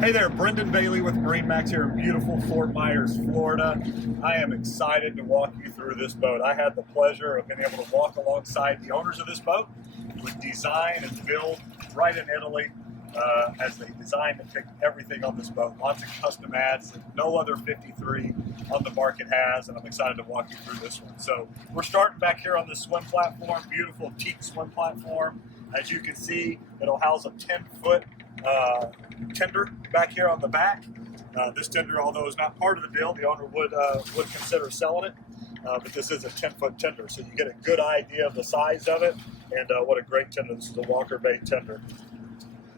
Hey there, Brendan Bailey with MarineMax here in beautiful Fort Myers, Florida. I am excited to walk you through this boat. I had the pleasure of being able to walk alongside the owners of this boat, with design and build right in Italy, as they designed and picked everything on this boat. Lots of custom ads that no other 53 on the market has, and I'm excited to walk you through this one. So we're starting back here on this swim platform, beautiful teak swim platform. As you can see, it'll house a 10-foot tender back here on the back. This tender, although is not part of the deal, the owner would consider selling it, but this is a 10-foot tender, so you get a good idea of the size of it and what a great tender. This is a Walker Bay tender.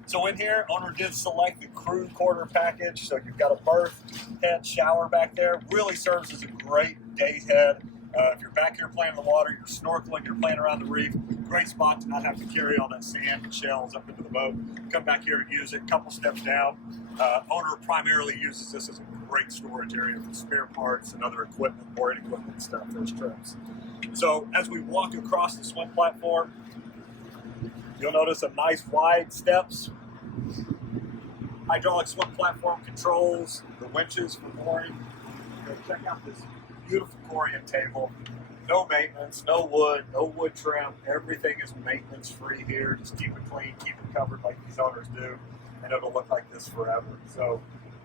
So in here, owner did select the crew quarter package, so you've got a berth, head, shower back there. Really serves as a great day head. If you're back here playing in the water, you're snorkeling, you're playing around the reef, great spot to not have to carry all that sand and shells up into the boat. Come back here and use it. A couple steps down. Owner primarily uses this as a great storage area for spare parts and other equipment, boarding equipment and stuff for his trips. So as we walk across the swim platform, you'll notice some nice wide steps, hydraulic swim platform controls, the winches for mooring. Check out this beautiful Corian table. No maintenance, no wood trim. Everything is maintenance free here. Just keep it clean, keep it covered like these owners do, and it'll look like this forever. So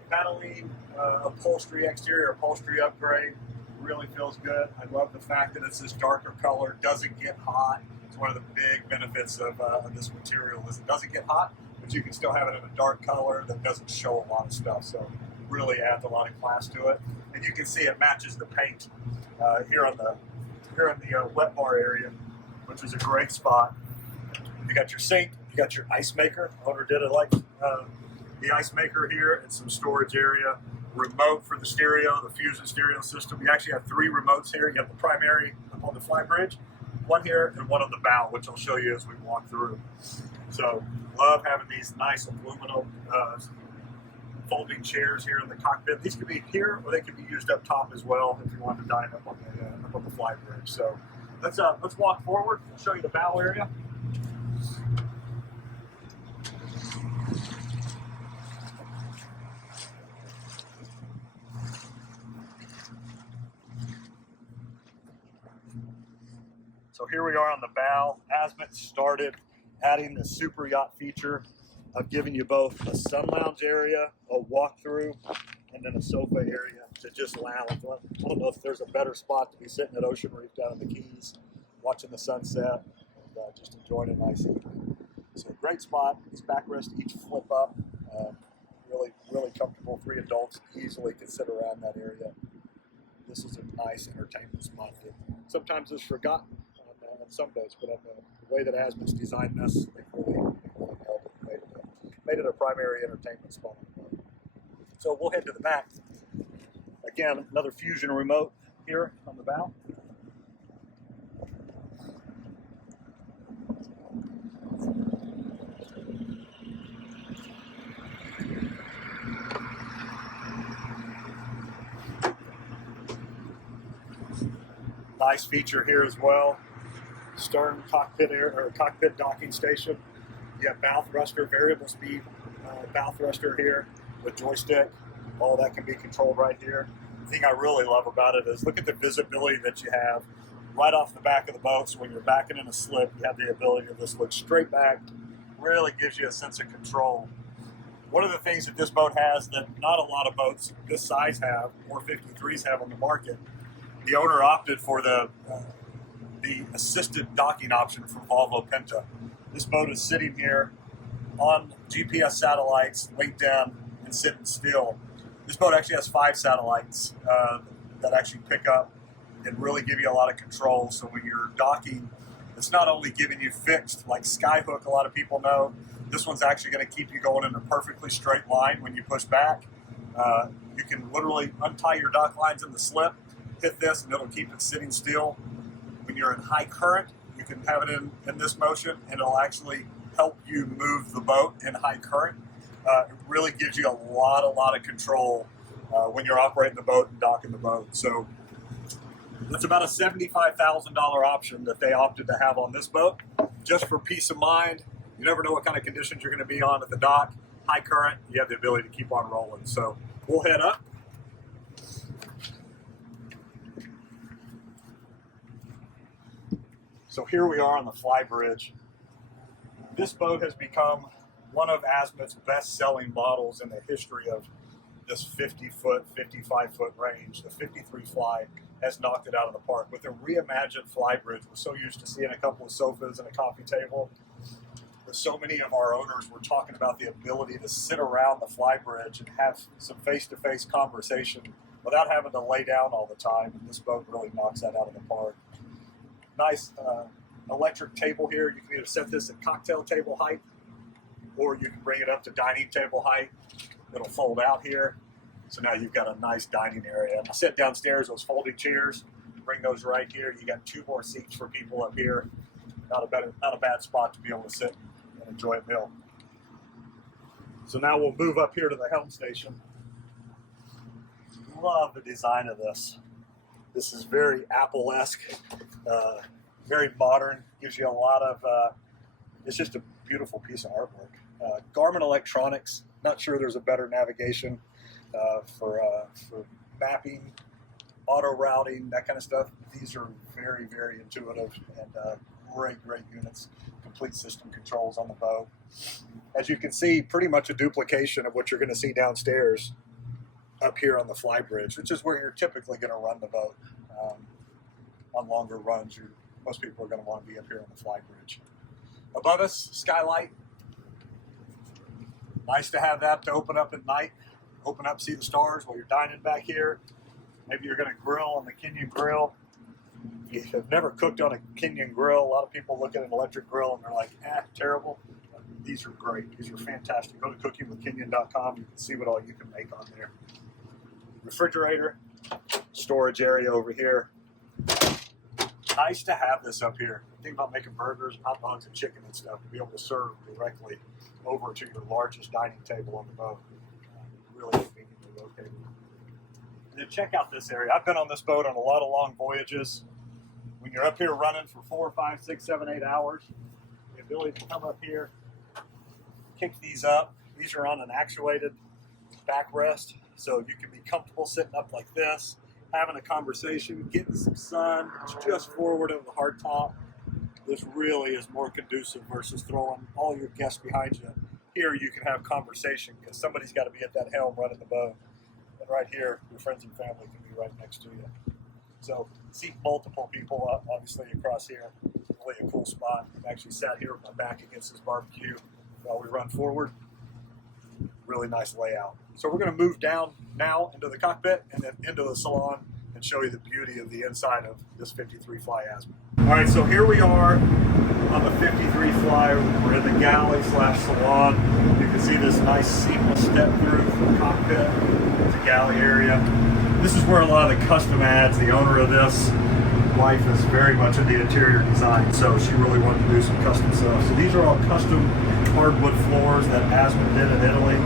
paneling, upholstery, exterior upholstery upgrade, really feels good. I love the fact that it's this darker color, doesn't get hot. It's one of the big benefits of this material is it doesn't get hot, but you can still have it in a dark color that doesn't show a lot of stuff. So really adds a lot of class to it. And you can see it matches the paint here in the wet bar area, which is a great spot. You got your sink, you got your ice maker. Owner did it like the ice maker here, and some storage area. Remote for the stereo, the Fusion stereo system. You actually have 3 remotes here. You have the primary up on the Flybridge, one here, and one on the bow, which I'll show you as we walk through. So love having these nice aluminum folding chairs here in the cockpit. These could be here, or they could be used up top as well if you want to dine up on the Flybridge. So let's walk forward. I'll show you the bow area. So here we are on the bow. Azimut started adding the super yacht feature of giving you both a sun lounge area, a walkthrough, and then a sofa area to just lounge. I don't know if there's a better spot to be sitting at Ocean Reef down in the Keys, watching the sunset, and just enjoying a nice evening. So great spot. These backrests each flip up. Really comfortable. 3 adults easily can sit around that area. This is a nice entertainment spot that sometimes is forgotten on some boats, but on the way that Azimut's designed this, they've really nailed it. Made it a primary entertainment spot. So we'll head to the back. Again, another Fusion remote here on the bow. Nice feature here as well. Stern cockpit cockpit docking station. You have bow thruster, variable speed bow thruster here with joystick. All that can be controlled right here. The thing I really love about it is look at the visibility that you have right off the back of the boat. So when you're backing in a slip, you have the ability to just look straight back. Really gives you a sense of control. One of the things that this boat has that not a lot of boats this size have, or 53s have on the market, the owner opted for the assisted docking option from Volvo Penta. This boat is sitting here on GPS satellites, laid down and sitting still. This boat actually has 5 satellites that actually pick up and really give you a lot of control. So when you're docking, it's not only giving you fixed, like Skyhook, a lot of people know. This one's actually going to keep you going in a perfectly straight line when you push back. You can literally untie your dock lines in the slip, hit this, and it'll keep it sitting still. When you're in high current, you can have it in this motion, and it'll actually help you move the boat in high current. It really gives you a lot of control when you're operating the boat and docking the boat. So that's about a $75,000 option that they opted to have on this boat, just for peace of mind. You never know what kind of conditions you're going to be on at the dock. high current, you have the ability to keep on rolling. So we'll head up. So here we are on the Flybridge. This boat has become one of Azimut's best-selling models in the history of this 50-foot, 55-foot range. The 53 Fly has knocked it out of the park. With a reimagined Flybridge, we're so used to seeing a couple of sofas and a coffee table. With so many of our owners, we're talking about the ability to sit around the Flybridge and have some face-to-face conversation without having to lay down all the time. And this boat really knocks that out of the park. Nice electric table here. You can either set this at cocktail table height, or you can bring it up to dining table height. It'll fold out here. So now you've got a nice dining area. I said downstairs, those folding chairs, bring those right here. You got 2 more seats for people up here. Not a bad spot to be able to sit and enjoy a meal. So now we'll move up here to the helm station. Love the design of this. This is very Apple-esque, very modern. Gives you a lot of, it's just a beautiful piece of artwork. Garmin electronics. Not sure there's a better navigation for mapping, auto routing, that kind of stuff. These are very, very intuitive and great units. Complete system controls on the boat. As you can see, pretty much a duplication of what you're going to see downstairs up here on the Flybridge, which is where you're typically going to run the boat. On longer runs, most people are going to want to be up here on the Flybridge. Above us, skylight. Nice to have that to open up at night. Open up, see the stars while you're dining back here. Maybe you're going to grill on the Kenyon grill. If you have never cooked on a Kenyon grill, a lot of people look at an electric grill and they're like, terrible. These are great. These are fantastic. Go to cookingwithkenyon.com. You can see what all you can make on there. Refrigerator, storage area over here. Nice to have this up here. Think about making burgers, hot dogs, and chicken and stuff to be able to serve directly over to your largest dining table on the boat. Really conveniently located. And then check out this area. I've been on this boat on a lot of long voyages. When you're up here running for 4, 5, 6, 7, 8 hours, the ability to come up here, kick these up. These are on an actuated backrest, so you can be comfortable sitting up like this, having a conversation, getting some sun. It's just forward of the hardtop. This really is more conducive versus throwing all your guests behind you. Here you can have conversation because somebody's got to be at that helm running the boat. And right here, your friends and family can be right next to you. So seat multiple people obviously across here. Really a cool spot. I've actually sat here with my back against this barbecue while we run forward. Really nice layout. So we're going to move down now into the cockpit and then into the salon and show you the beauty of the inside of this 53 Fly Azimut. All right, so here we are on the 53 Fly. We're in the galley / salon. You can see this nice seamless step through from the cockpit to the galley area. This is where a lot of the custom adds, the owner of this wife is very much in the interior design, so she really wanted to do some custom stuff. So these are all custom hardwood floors that Azimut did in Italy,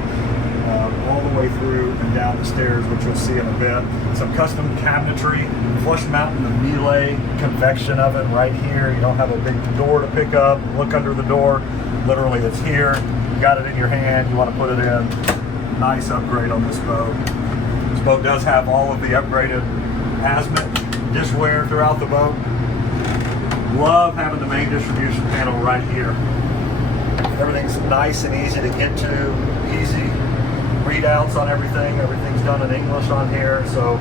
all the way through and down the stairs, which you'll see in a bit. Some custom cabinetry, flush mountain the Miele convection oven right here. You don't have a big door to pick up, look under the door. Literally it's here. You got it in your hand, you want to put it in. Nice upgrade on this boat. This boat does have all of the upgraded Azimut dishware throughout the boat. Love having the main distribution panel right here. Everything's nice and easy to get to, easy readouts on everything. Everything's done in English on here, so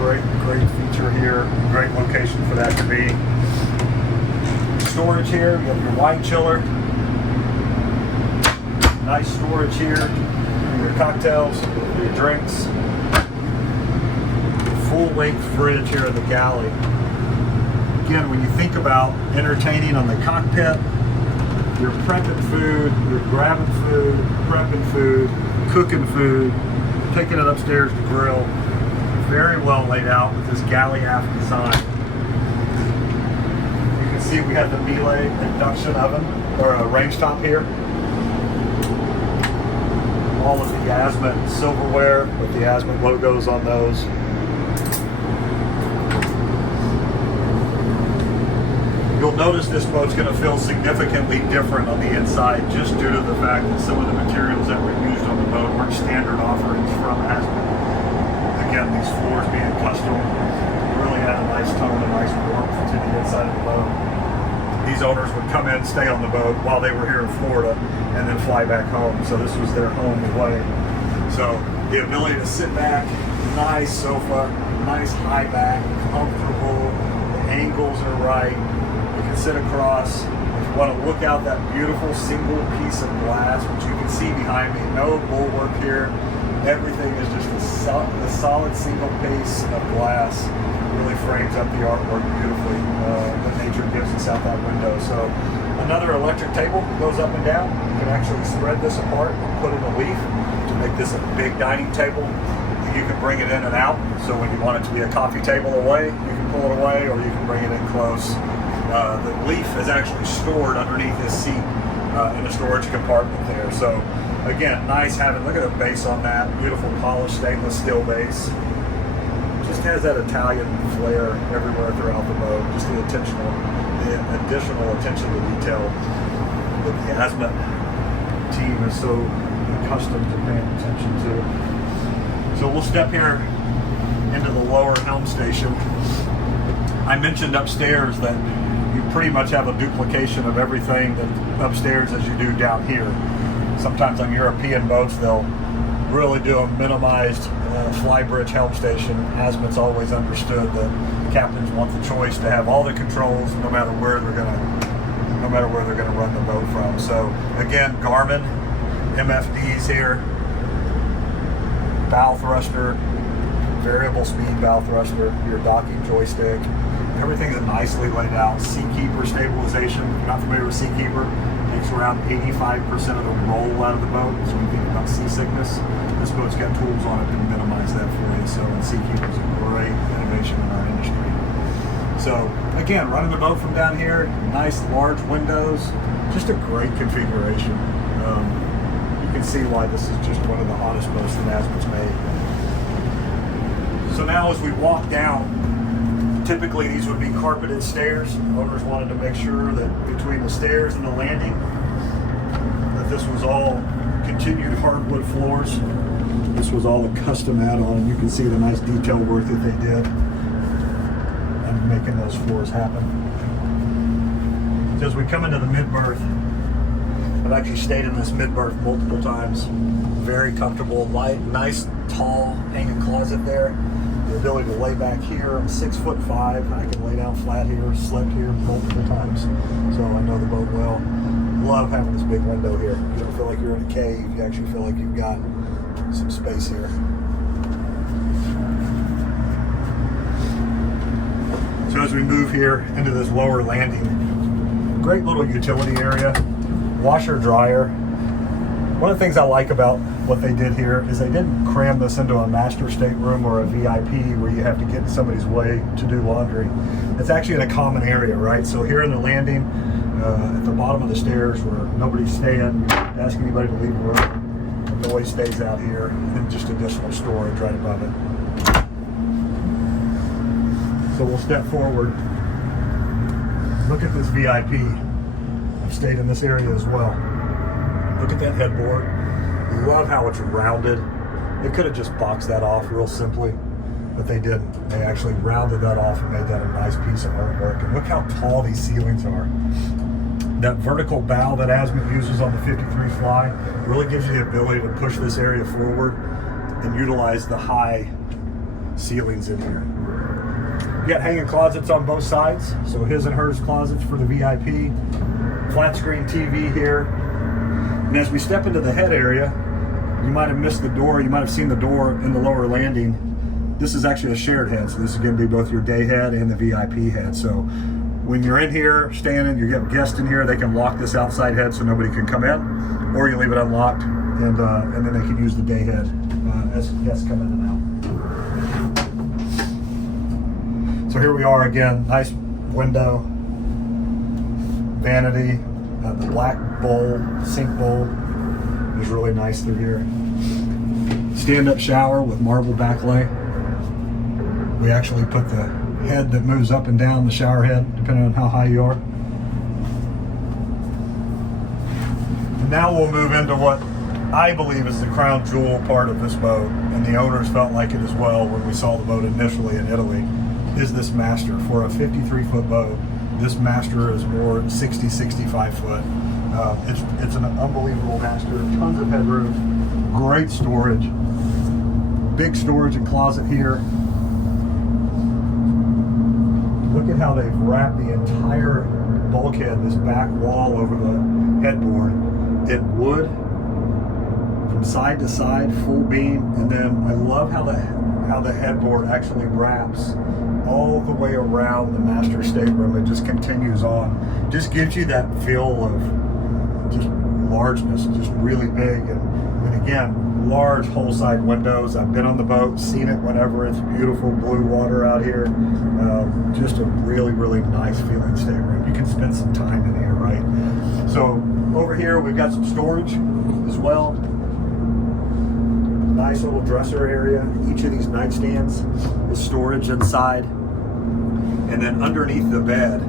great feature here. Great location for that to be. Storage here, you have your wine chiller. Nice storage here for your cocktails, for your drinks. Full-length fridge here in the galley. Again, when you think about entertaining on the cockpit, you're prepping food, you're grabbing food, prepping food, cooking food, taking it upstairs to grill. Very well laid out with this galley aft design. You can see we have the Miele induction oven, or a range top here. All of the Azimut silverware with the Azimut logos on those. You'll You'll notice this boat's going to feel significantly different on the inside just due to the fact that some of the materials that were used on the boat weren't standard offerings from Azimut. Again, these floors being custom really add a nice tone, a nice warmth to the inside of the boat. These owners would come in, stay on the boat while they were here in Florida, and then fly back home. So this was their home away. So the ability to sit back, nice sofa, nice high back, comfortable, the angles are right. You can sit across. If you want to look out that beautiful single piece of glass, which you can see behind me, no bulwark here. Everything is just a solid single piece of glass. Really frames up the artwork beautifully that nature gives us out that window. So another electric table goes up and down. You can actually spread this apart and put in a leaf to make this a big dining table. You can bring it in and out. So when you want it to be a coffee table away, you can pull it away, or you can bring it in close. The leaf is actually stored underneath this seat in a storage compartment there. So again, nice having, look at the base on that, beautiful polished stainless steel base. Just has that Italian flair everywhere throughout the boat. Just the additional attention to detail that the Azimut team is so accustomed to paying attention to. So we'll step here into the lower helm station. I mentioned upstairs that you pretty much have a duplication of everything that upstairs as you do down here. Sometimes on European boats, they'll really do a minimized Flybridge helm station. Azimut's always understood that captains want the choice to have all the controls no matter where they're gonna run the boat from. So again, Garmin MFDs here, bow thruster, variable speed bow thruster, your docking joystick. Everything's nicely laid out. Seakeeper stabilization. If you're not familiar with Seakeeper, takes around 85% of the roll out of the boat. So when you think about seasickness, this boat's got tools on it to minimize that for you. So Seakeeper is a great innovation in our industry. So again, running the boat from down here, nice large windows, just a great configuration. You can see why this is just one of the hottest boats that Azimut's made. So now as we walk down, typically these would be carpeted stairs. Owners wanted to make sure that between the stairs and the landing, that this was all continued hardwood floors. This was all a custom add-on. You can see the nice detail work that they did in making those floors happen. So as we come into the mid-berth, I've actually stayed in this mid-berth multiple times. Very comfortable, light, nice, tall hanging closet there. The ability to lay back here. I'm 6'5". I can lay down flat here, slept here multiple times. So I know the boat well. Love having this big window here. You don't feel like you're in a cave. You actually feel like you've got some space here. So as we move here into this lower landing, great little utility area, washer dryer. One of the things I like about what they did here is they didn't cram this into a master stateroom or a VIP where you have to get in somebody's way to do laundry. It's actually in a common area, right? So here in the landing, at the bottom of the stairs where nobody's staying, ask anybody to leave the room. The noise stays out here, and just additional storage right above it. So we'll step forward. Look at this VIP. I've stayed in this area as well. Look at that headboard. Love how it's rounded. They could have just boxed that off real simply, but they didn't. They actually rounded that off and made that a nice piece of artwork. And look how tall these ceilings are. That vertical bow that Azimut uses on the 53 Fly really gives you the ability to push this area forward and utilize the high ceilings in here. You got hanging closets on both sides, so his and hers closets for the VIP. Flat screen TV here. And as we step into the head area, you might have missed the door. You might have seen the door in the lower landing. This is actually a shared head, so this is going to be both your day head and the VIP head. So when you're in here, standing, you get guests in here, they can lock this outside head so nobody can come in, or you leave it unlocked, and then they can use the day head as guests come in and out. So here we are again, nice window, vanity, the black bowl, sink bowl is really nice through here. Stand-up shower with marble backlay. We actually put the head that moves up and down the shower head, depending on how high you are. Now we'll move into what I believe is the crown jewel part of this boat, and the owners felt like it as well when we saw the boat initially in Italy, is this master. For a 53-foot boat, this master is more 60, 65 foot. It's an unbelievable master, tons of headroom, great storage, big storage and closet here. Look at how they've wrapped the entire bulkhead, this back wall over the headboard, in wood from side to side, full beam. And then I love how the headboard actually wraps all the way around the master stateroom. It just continues on. Just gives you that feel of just largeness, just really big. And again, large whole side windows. I've been on the boat, seen it whenever. It's beautiful blue water out here. Just a really, really nice feeling stateroom. You can spend some time in here, right? So over here, we've got some storage as well. Nice little dresser area. Each of these nightstands is storage inside. And then underneath the bed,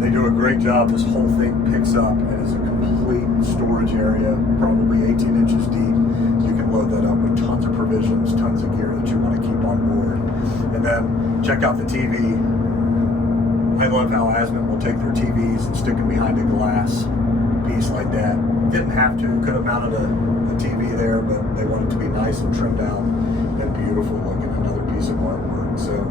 they do a great job. This whole thing picks up and is a complete storage area, probably 18 inches deep. You can load that up with tons of provisions, tons of gear that you want to keep on board. And then check out the TV. I love how Azimut will take their TVs and stick them behind a glass piece like that. Didn't have to, could have mounted a TV there, but they wanted to be nice and trimmed out and beautiful looking. Another piece of artwork. So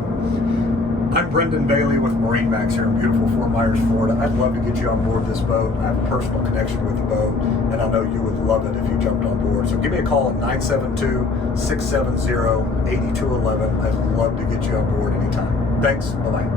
I'm Brendan Bailey with MarineMax here in beautiful Fort Myers, Florida. I'd love to get you on board this boat. I have a personal connection with the boat, and I know you would love it if you jumped on board. So give me a call at 972-670-8211. I'd love to get you on board anytime. Thanks. Bye-bye.